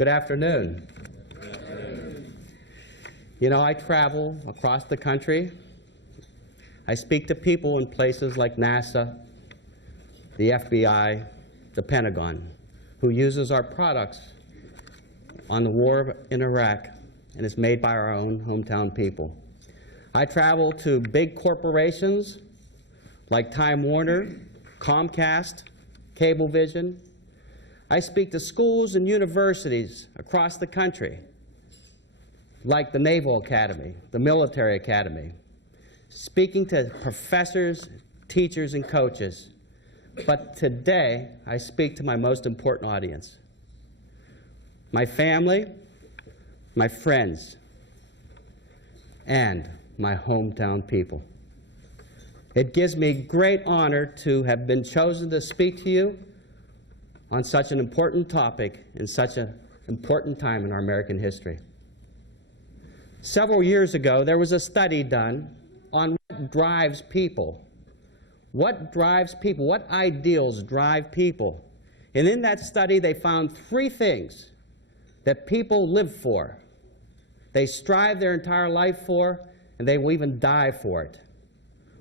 Good afternoon. You know, I travel across the country. I speak to people in places like NASA, the FBI, the Pentagon, who uses our products on the war in Iraq, and it's made by our own hometown people. I travel to big corporations like Time Warner, Comcast, Cablevision. I speak to schools and universities across the country, like the Naval Academy, the Military Academy, speaking to professors, teachers, and coaches. But today, I speak to my most important audience, my family, my friends, and my hometown people. It gives me great honor to have been chosen to speak to you on such an important topic in such an important time in our American history. Several years ago, there was a study done on what drives people. What drives people? What ideals drive people? And in that study, they found three things that people live for. They strive their entire life for, and they will even die for it.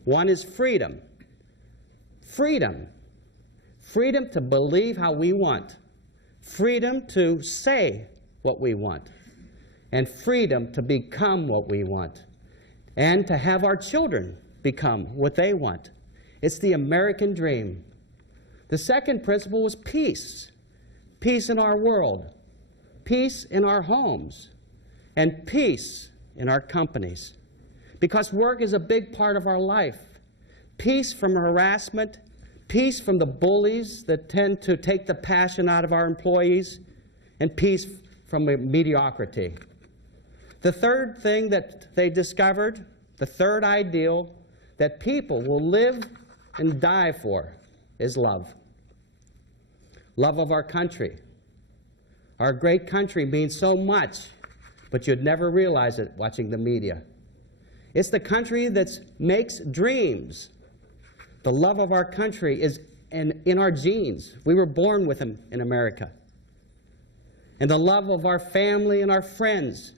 One is freedom. Freedom. Freedom to believe how we want. Freedom to say what we want. And freedom to become what we want. And to have our children become what they want. It's the American dream. The second principle was peace. Peace in our world. Peace in our homes. And peace in our companies. Because work is a big part of our life. Peace from harassment. Peace from the bullies that tend to take the passion out of our employees, and peace from mediocrity. The third thing that they discovered, the third ideal that people will live and die for, is love. Love of our country. Our great country means so much, but you'd never realize it watching the media. It's the country that makes dreams. The love of our country is in our genes. We were born with them in America. And the love of our family and our friends.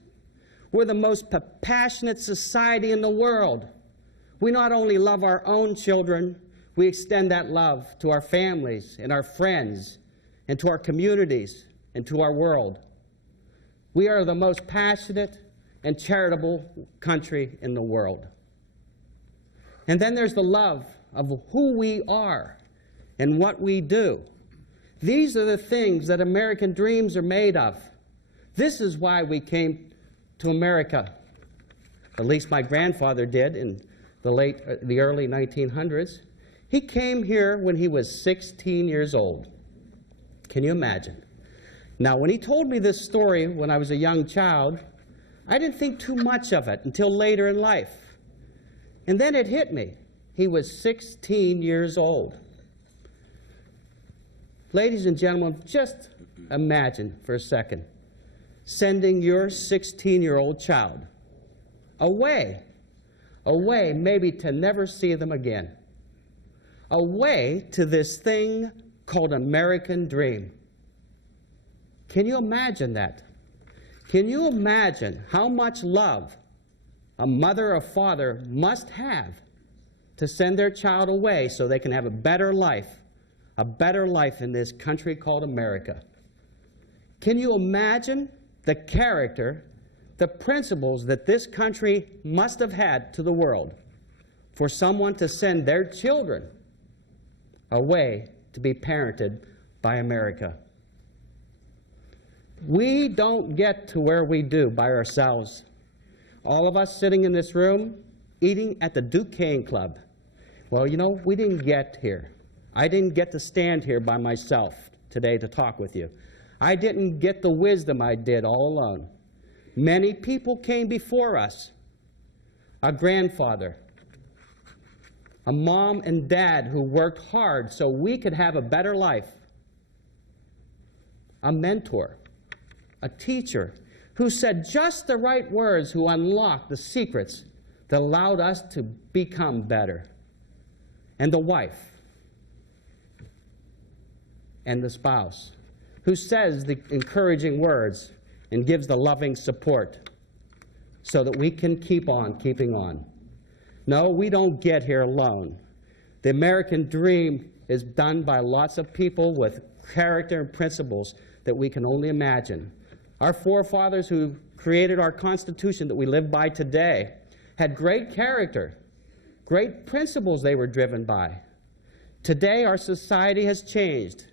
We're the most passionate society in the world. We not only love our own children, we extend that love to our families and our friends and to our communities and to our world. We are the most passionate and charitable country in the world. And then there's the love of who we are and what we do. These are the things that American dreams are made of. This is why we came to America. At least my grandfather did in the early 1900s. He came here when he was 16 years old. Can you imagine? Now, when he told me this story when I was a young child, I didn't think too much of it until later in life. And then it hit me. He was 16 years old. Ladies and gentlemen, just imagine for a second sending your 16-year-old child away maybe to never see them again, away to this thing called American dream. Can you imagine that? Can you imagine how much love a mother or father must have to send their child away so they can have a better life in this country called America? Can you imagine the character, the principles that this country must have had to the world for someone to send their children away to be parented by America? We don't get to where we do by ourselves. All of us sitting in this room eating at the Duquesne Club. Well, you know, we didn't get here. I didn't get to stand here by myself today to talk with you. I didn't get the wisdom I did all alone. Many people came before us. A grandfather, a mom and dad who worked hard so we could have a better life. A mentor, a teacher who said just the right words, who unlocked the secrets that allowed us to become better. And the wife and the spouse who says the encouraging words and gives the loving support so that we can keep on keeping on. No, we don't get here alone. The American dream is done by lots of people with character and principles that we can only imagine. Our forefathers who created our Constitution that we live by today had great character, great principles they were driven by. Today, our society has changed.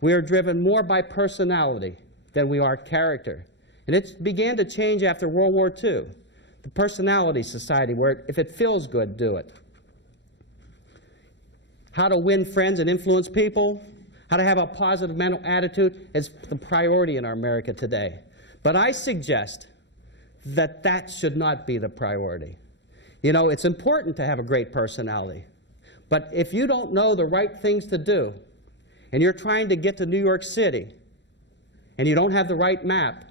We are driven more by personality than we are character. And it began to change after World War II. The personality society, where if it feels good, do it. How to win friends and influence people, how to have a positive mental attitude is the priority in our America today. But I suggest that that should not be the priority. You know, it's important to have a great personality. But if you don't know the right things to do, and you're trying to get to New York City, and you don't have the right map,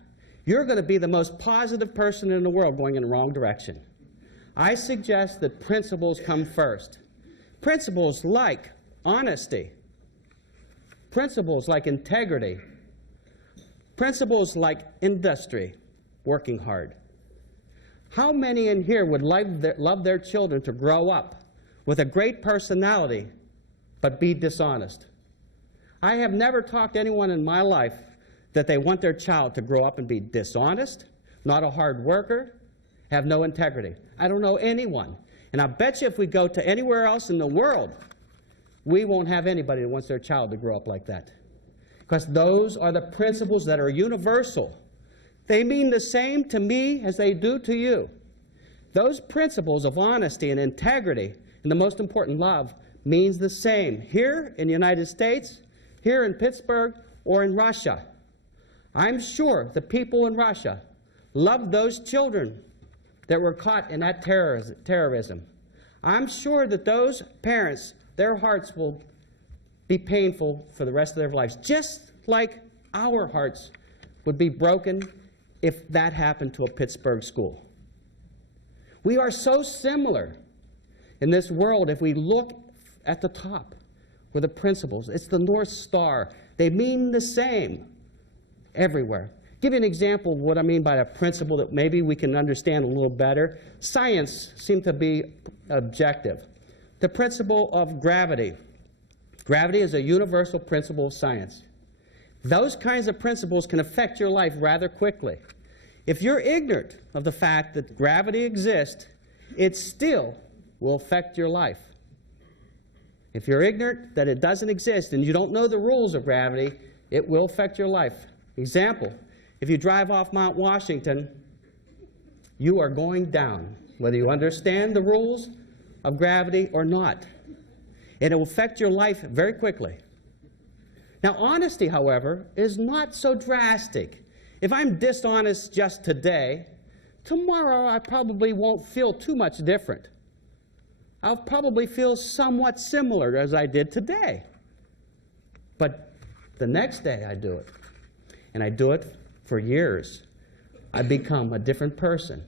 you're going to be the most positive person in the world going in the wrong direction. I suggest that principles come first. Principles like honesty, principles like integrity, principles like industry, working hard. How many in here would love their children to grow up with a great personality but be dishonest? I have never talked to anyone in my life that they want their child to grow up and be dishonest, not a hard worker, have no integrity. I don't know anyone. And I bet you if we go to anywhere else in the world, we won't have anybody that wants their child to grow up like that. Because those are the principles that are universal. They mean the same to me as they do to you. Those principles of honesty and integrity, and the most important, love, means the same here in the United States, here in Pittsburgh, or in Russia. I'm sure the people in Russia loved those children that were caught in that terrorism. I'm sure that those parents, their hearts will be painful for the rest of their lives, just like our hearts would be broken if that happened to a Pittsburgh school. We are so similar in this world if we look at the top where the principles, it's the North Star. They mean the same everywhere. Give you an example of what I mean by a principle that maybe we can understand a little better. Science seems to be objective. The principle of gravity. Gravity is a universal principle of science. Those kinds of principles can affect your life rather quickly. If you're ignorant of the fact that gravity exists, it still will affect your life. If you're ignorant that it doesn't exist and you don't know the rules of gravity, it will affect your life. Example, if you drive off Mount Washington, you are going down, whether you understand the rules of gravity or not. And it will affect your life very quickly. Now, honesty, however, is not so drastic. If I'm dishonest just today, tomorrow I probably won't feel too much different. I'll probably feel somewhat similar as I did today. But the next day I do it, and I do it for years, I become a different person.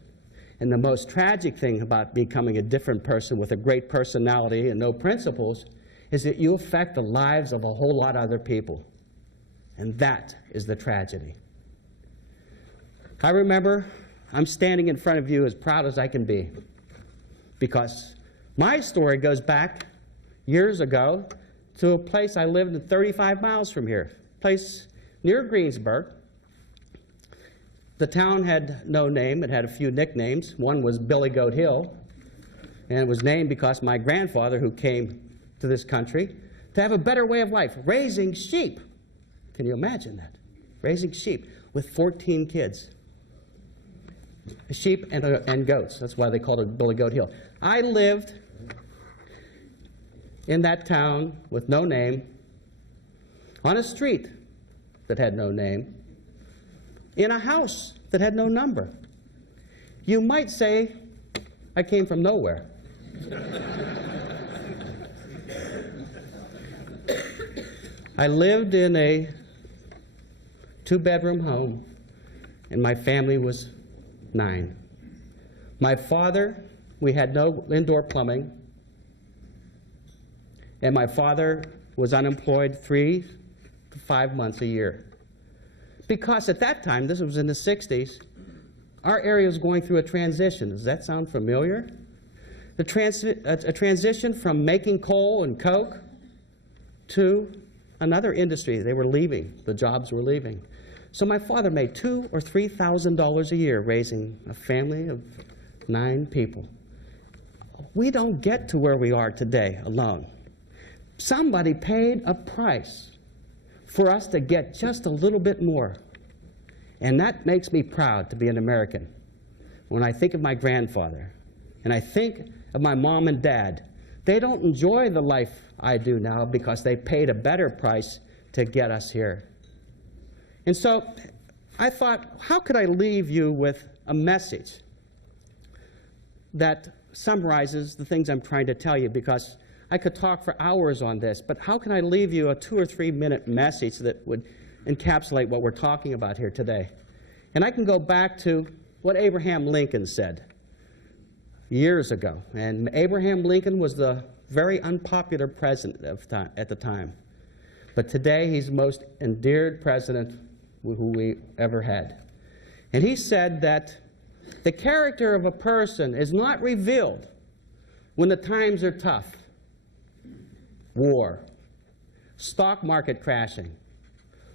And the most tragic thing about becoming a different person with a great personality and no principles is that you affect the lives of a whole lot of other people. And that is the tragedy. I remember I'm standing in front of you as proud as I can be, because my story goes back years ago to a place I lived in 35 miles from here, a place near Greensburg. The town had no name. It had a few nicknames. One was Billy Goat Hill, and it was named because my grandfather, who came to this country to have a better way of life, raising sheep. Can you imagine that? Raising sheep with 14 kids. Sheep and goats. That's why they called it Billy Goat Hill. I lived in that town with no name, on a street that had no name, in a house that had no number. You might say I came from nowhere. I lived in a 2-bedroom home, and my family was 9. My father, we had no indoor plumbing, and my father was unemployed 3 to 5 months a year. Because at that time, this was in the 60s, our area was going through a transition. Does that sound familiar? A transition from making coal and coke to another industry. They were leaving. The jobs were leaving. So my father made $2,000 or $3,000 a year raising a family of 9 people. We don't get to where we are today alone. Somebody paid a price for us to get just a little bit more. And that makes me proud to be an American. When I think of my grandfather, and I think of my mom and dad, they don't enjoy the life I do now because they paid a better price to get us here. And so I thought, how could I leave you with a message that summarizes the things I'm trying to tell you? Because I could talk for hours on this, but how can I leave you a 2 or 3 minute message that would encapsulate what we're talking about here today? And I can go back to what Abraham Lincoln said years ago. And Abraham Lincoln was the very unpopular president at the time. But today he's the most endeared president who we ever had. And he said that the character of a person is not revealed when the times are tough. War, stock market crashing,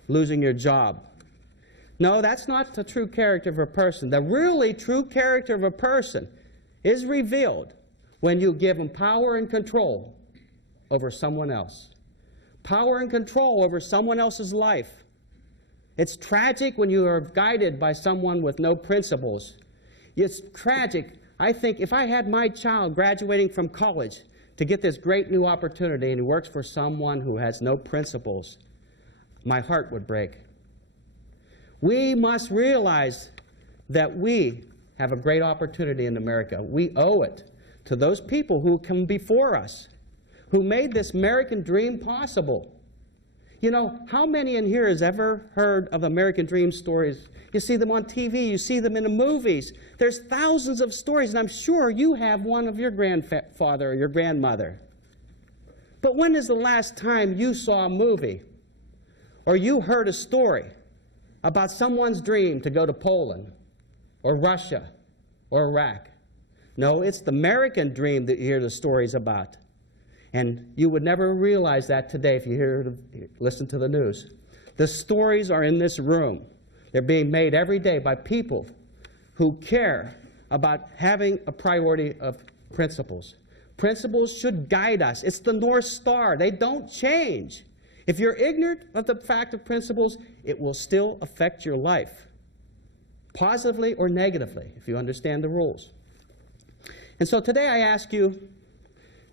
losing your job. No, that's not the true character of a person. The really true character of a person is revealed when you give them power and control over someone else. Power and control over someone else's life. It's tragic when you are guided by someone with no principles. It's tragic. I think if I had my child graduating from college to get this great new opportunity and he works for someone who has no principles, my heart would break. We must realize that we have a great opportunity in America. We owe it to those people who come before us, who made this American dream possible. You know, how many in here has ever heard of American dream stories? You see them on TV, you see them in the movies. There's thousands of stories, and I'm sure you have one of your grandfather or your grandmother. But when is the last time you saw a movie or you heard a story about someone's dream to go to Poland or Russia or Iraq? No, it's the American dream that you hear the stories about. And you would never realize that today if you listen to the news. The stories are in this room. They're being made every day by people who care about having a priority of principles. Principles should guide us. It's the North Star. They don't change. If you're ignorant of the fact of principles, it will still affect your life, positively or negatively, if you understand the rules. And so today I ask you,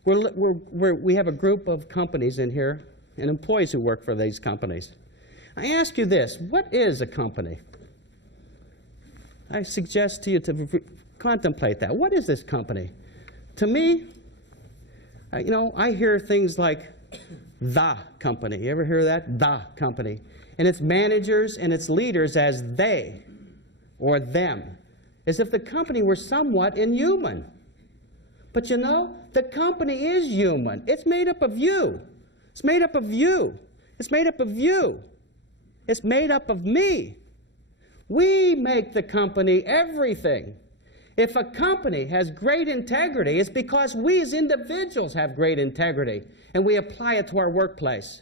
we have a group of companies in here and employees who work for these companies. I ask you this, what is a company? I suggest to you to contemplate that. What is this company? To me, I hear things like the company. You ever hear that? The company. And its managers and its leaders as they or them, as if the company were somewhat inhuman. But you know, the company is human. It's made up of you. It's made up of you. It's made up of you. It's made up of me. We make the company everything. If a company has great integrity, it's because we as individuals have great integrity, and we apply it to our workplace.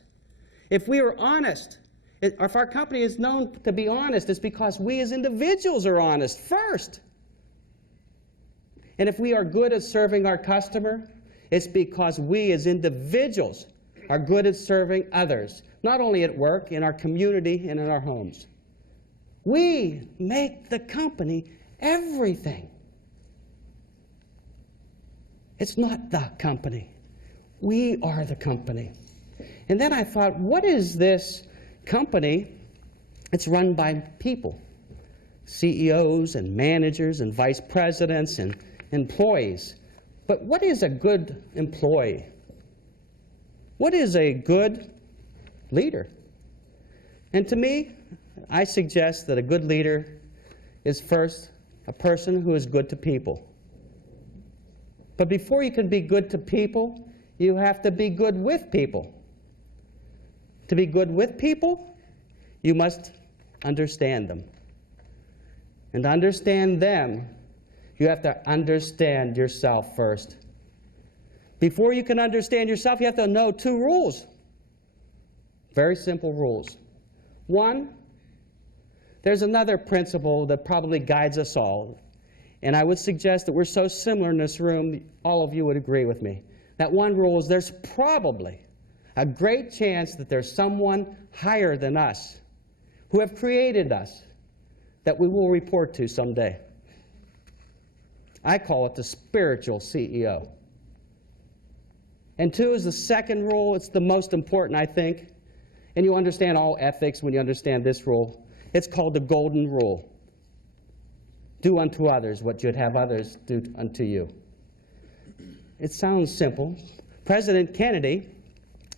If we are honest, if our company is known to be honest, it's because we as individuals are honest first. And if we are good at serving our customer, it's because we as individuals are good at serving others, not only at work, in our community, and in our homes. We make the company everything. It's not the company. We are the company. And then I thought, what is this company? It's run by people, CEOs and managers and vice presidents and employees. But what is a good employee? What is a good leader? And to me, I suggest that a good leader is first a person who is good to people. But before you can be good to people, you have to be good with people. To be good with people, you must understand them. And to understand them, you have to understand yourself first. Before you can understand yourself, you have to know two rules. Very simple rules. One, there's another principle that probably guides us all. And I would suggest that we're so similar in this room, all of you would agree with me. That one rule is there's probably a great chance that there's someone higher than us who have created us that we will report to someday. I call it the spiritual CEO. And two is the second rule. It's the most important, I think. And you understand all ethics when you understand this rule. It's called the golden rule. Do unto others what you'd have others do unto you. It sounds simple. President Kennedy,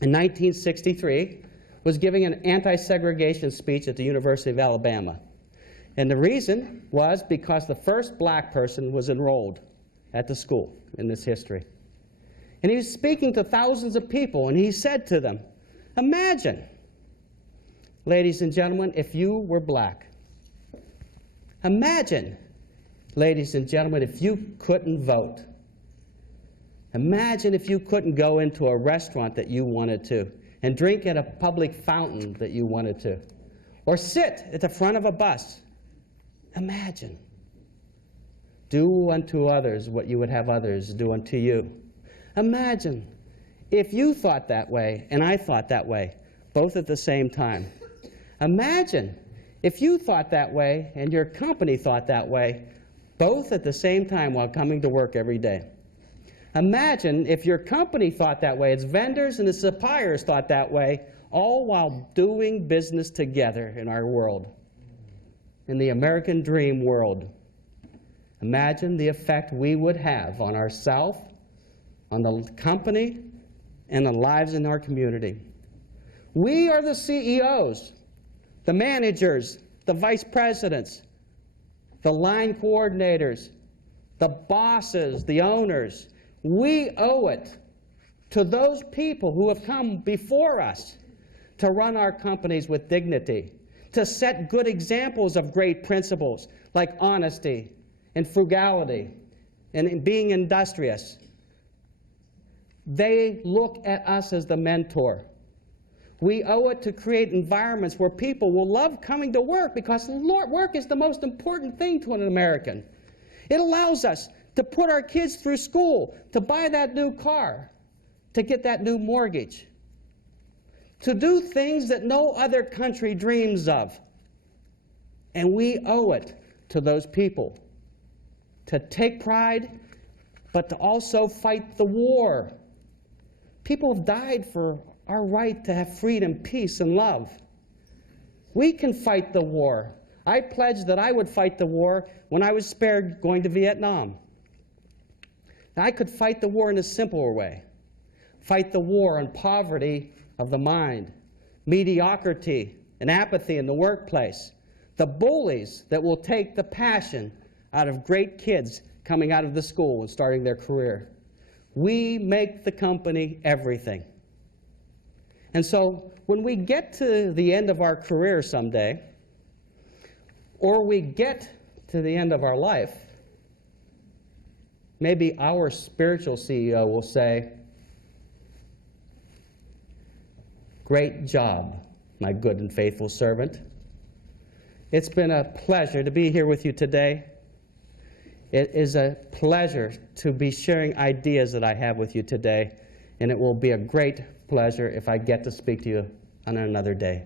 in 1963, was giving an anti-segregation speech at the University of Alabama. And the reason was because the first black person was enrolled at the school in this history. And he was speaking to thousands of people, and he said to them, imagine, ladies and gentlemen, if you were black. Imagine, ladies and gentlemen, if you couldn't vote. Imagine if you couldn't go into a restaurant that you wanted to and drink at a public fountain that you wanted to, or sit at the front of a bus. Imagine. Do unto others what you would have others do unto you. Imagine if you thought that way and I thought that way, both at the same time. Imagine if you thought that way and your company thought that way, both at the same time while coming to work every day. Imagine if your company thought that way, its vendors and its suppliers thought that way, all while doing business together in our world, in the American dream world. Imagine the effect we would have on ourselves, on the company, and the lives in our community. We are the CEOs, the managers, the vice presidents, the line coordinators, the bosses, the owners. We owe it to those people who have come before us to run our companies with dignity, to set good examples of great principles like honesty and frugality and being industrious. They look at us as the mentor. We owe it to create environments where people will love coming to work because work is the most important thing to an American. It allows us to put our kids through school, to buy that new car, to get that new mortgage, to do things that no other country dreams of. And we owe it to those people to take pride, but to also fight the war. People have died for our right to have freedom, peace, and love. We can fight the war. I pledged that I would fight the war when I was spared going to Vietnam. Now, I could fight the war in a simpler way. Fight the war on poverty of the mind, mediocrity and apathy in the workplace, the bullies that will take the passion out of great kids coming out of the school and starting their career. We make the company everything. And so when we get to the end of our career someday, or we get to the end of our life, maybe our spiritual CEO will say, "Great job, my good and faithful servant. It's been a pleasure to be here with you today. It is a pleasure to be sharing ideas that I have with you today, and it will be a great pleasure if I get to speak to you on another day."